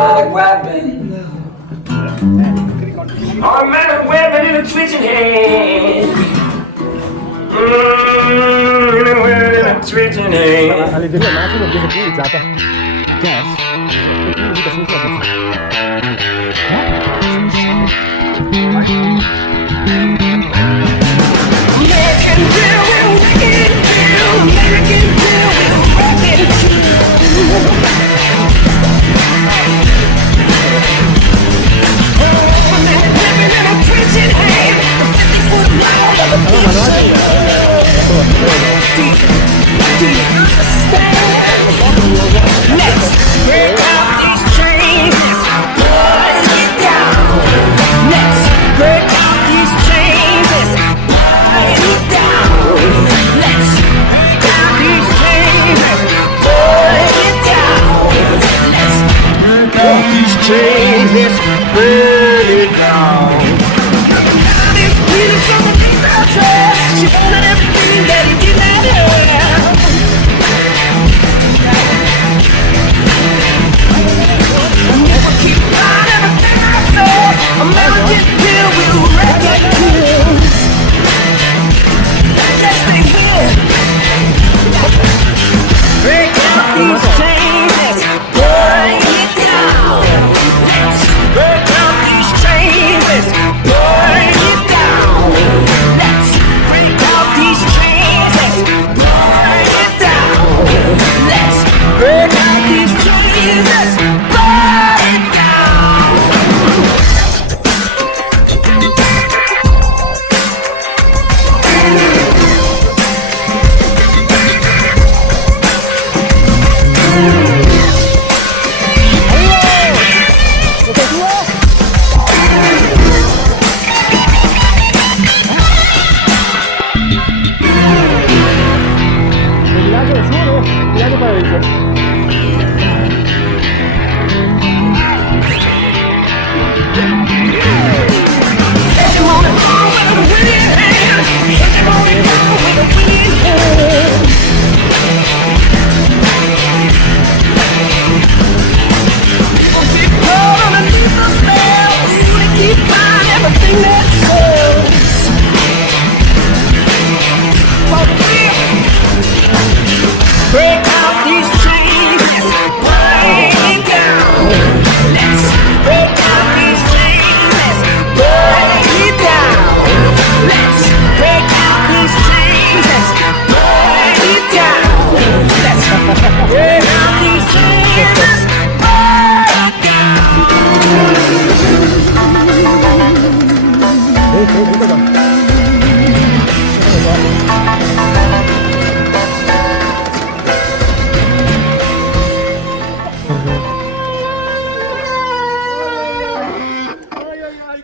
automatic weapon. Automatic weapon in a twitching hand. In a twitching hand. All'editoria massimo viene utilizzata gas e quindi l'unica soluzione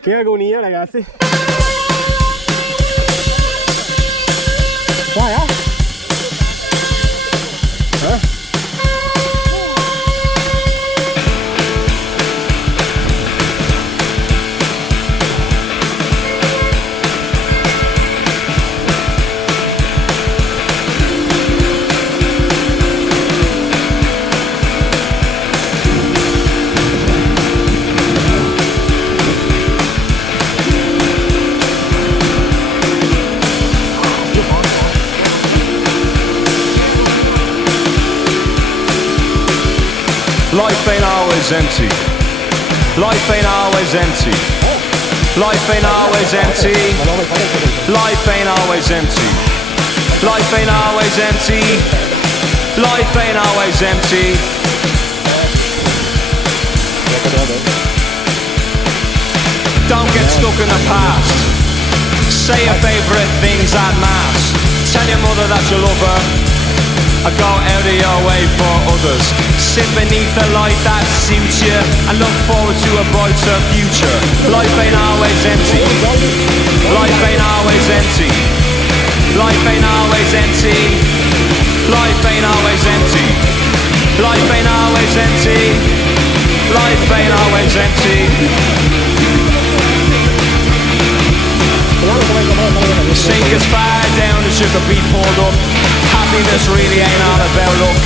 Che agonia, ragazzi. Vai, Life ain't always empty. Life ain't always empty. Life ain't always empty. Life ain't always empty. Life ain't always empty. Life ain't always empty. Don't get stuck in the past. Say your favourite things at mass. Tell your mother that you love her. I go out of your way for others. Sit beneath a light that suits you and look forward to a brighter future. Life ain't always empty. Life ain't always empty. Life ain't always empty. Life ain't always empty. Life ain't always empty. Life ain't always empty. Sink as far down as you could be pulled up. Happiness really ain't all about luck.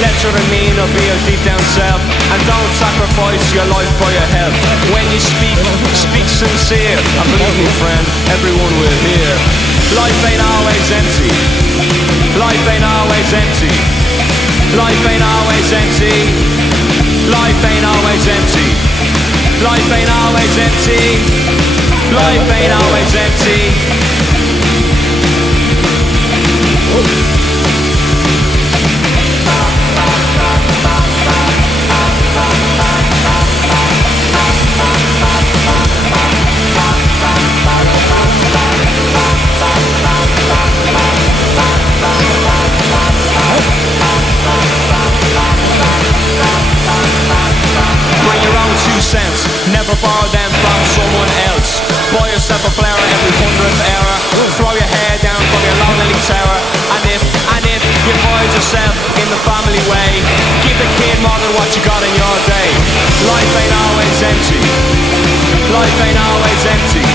Let your demeanor be your deep down self and don't sacrifice your life for your health. When you speak, speak sincere. And believe me, friend, everyone will hear. Life ain't always empty. Life ain't always empty. Life ain't always empty. Life ain't always empty. Life ain't always empty. Life ain't always empty. Never borrow them from someone else. Buy yourself a flower every 100th hour. Throw your hair down from your lonely tower. And if you find yourself in the family way, give the kid more than what you got in your day. Life ain't always empty. Life ain't always empty.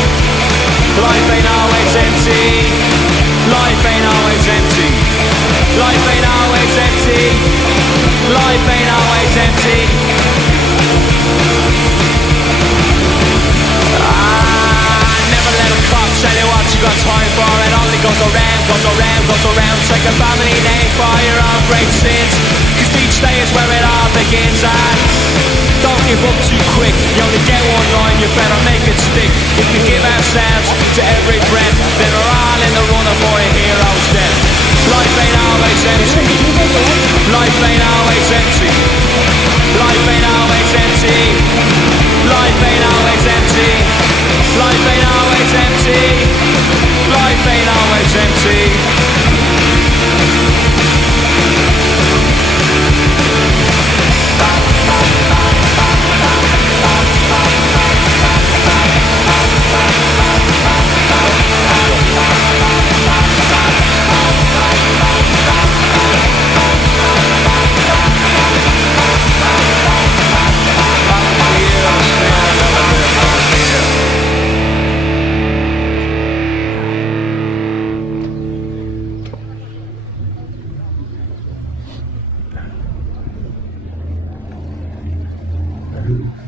Life ain't always empty. Life ain't always empty. Life ain't always empty. Life ain't always empty. Never let a clock tell you what you got time for. It only goes around, goes around, goes around. Take a family name for your own great sins, 'cause each day is where it all begins. And don't give up too quick. You only get one line, you better make it stick. If we give ourselves to every breath, then we're all in the running for a hero's death. Life ain't always empty. Life ain't always empty. Life ain't always empty. Life ain't always empty. Life ain't always empty. Life ain't always empty. Hello.